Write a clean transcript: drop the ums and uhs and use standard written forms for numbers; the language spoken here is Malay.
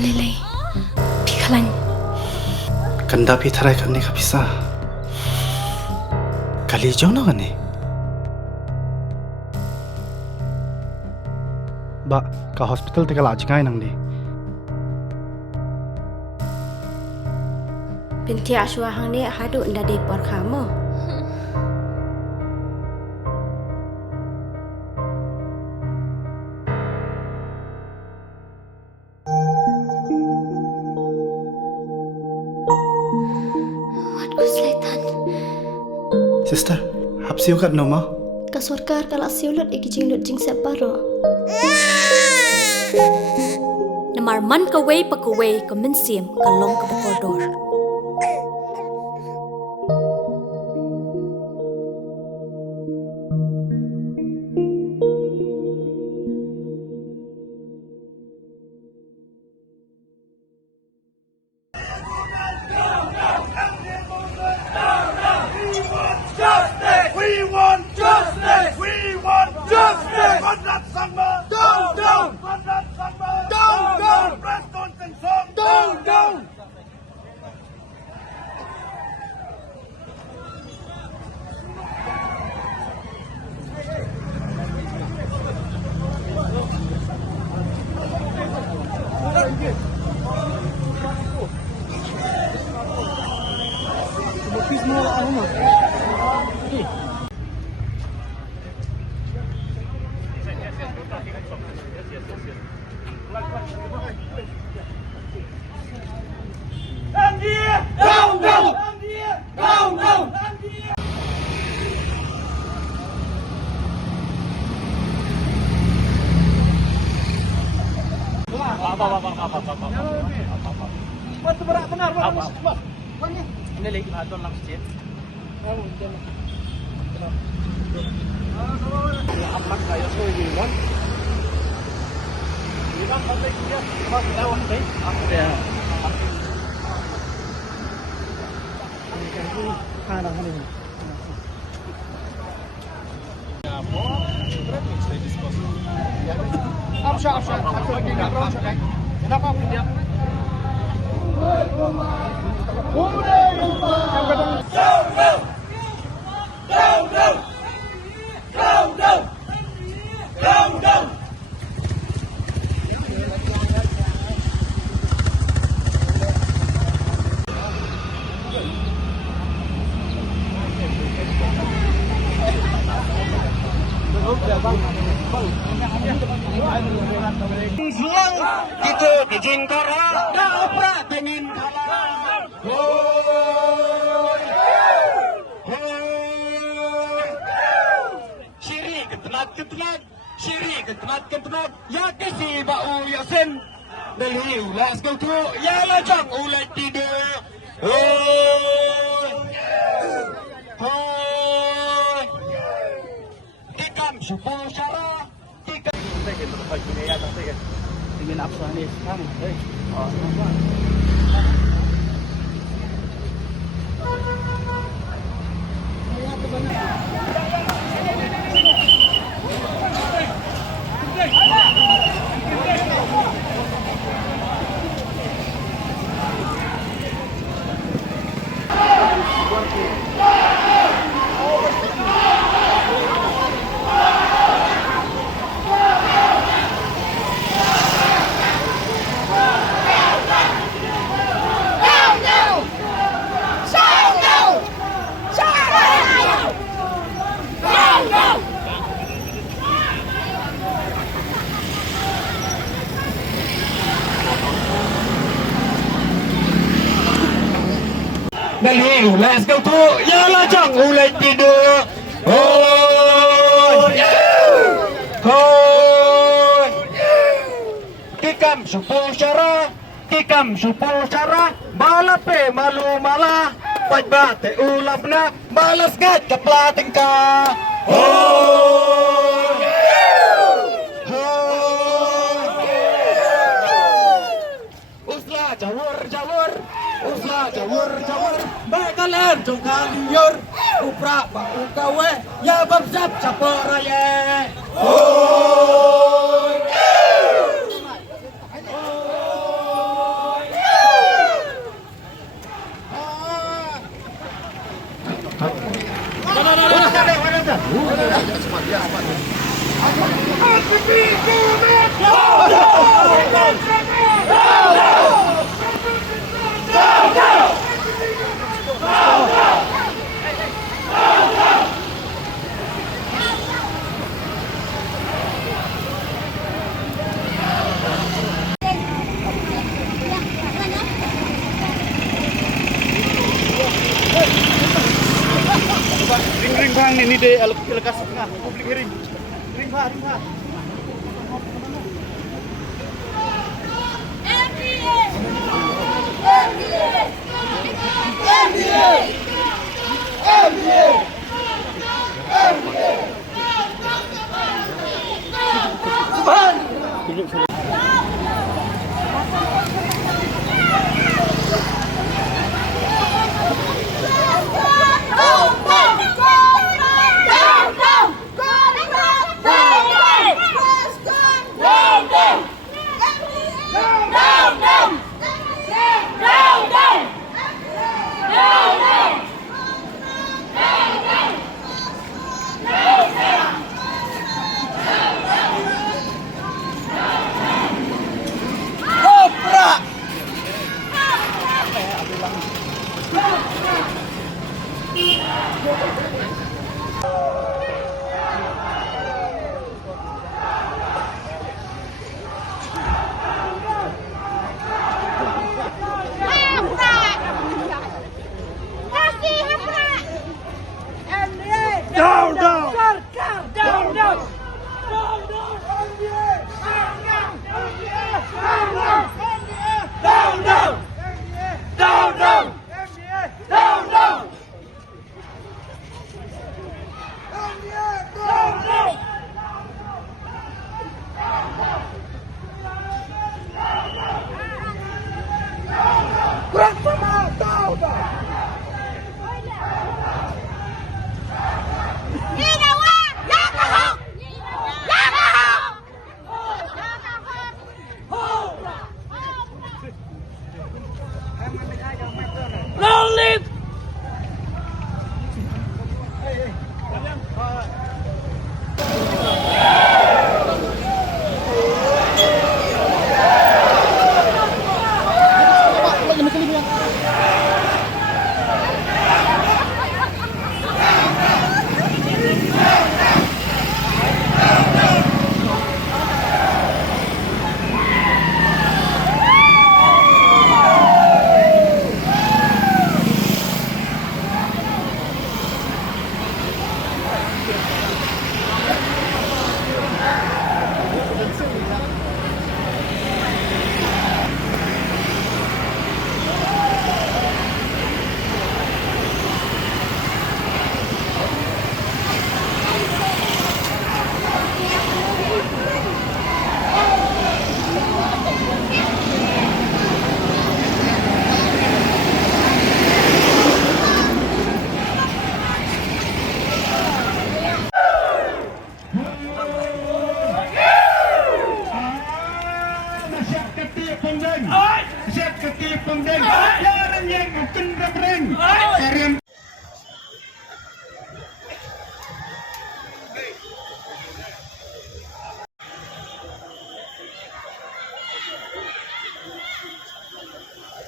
Lele, pikalan. Kanda pitharai kan ni kapisa. Kali jauh na kan ni. Ba, ka hospital te kala ajngai nang ni. Binti aswa hang ni hadu nda de por kamu. Sister, hapsi ukat no ma? Kasurkar kala siulut ikijing lut jing separo. Namar man kaway pagkaway kaminsim kalong kabakordor. We want justice! We want justice! Konrad Sangma! Down, down! Konrad Sangma! Down, down! Preston Singson! Down, down! Down, down! Down, down! Ini lagi adon lang masjid. Apak kayo so iwan. Iwan patay dia. Mas lawan deh. Aku dia. Zuang kita dijingkara da opera tenin kala. Hoi! Hoi! Shiri ketlat, shiri ketlat, ya kesi bau yasin. Dali ulas kau tu, ya lajang ulat tidur. Hoi! Hoi! Tikam supu syarah. Ingin apa ni sekarang? Dali ulas kau tu, ya lajang ulat tidur. Hoi! Hoi! Tikam supu syarah, balape malu malah, pajbate ulap na, balas gat kaplating ka. Hoi! Hoi! Usla jawur, baik kalian jong kaliur, upra ba ukawe, ya babzap saporaye. Hoi! Ring bang ini deh lekas tengah publik ring. Ring bang. Down, down! Down, down! Down, down! Down, down! Down, down! Long live! Siap ketipu pengdeng, yaran yang akan berperang. Kalian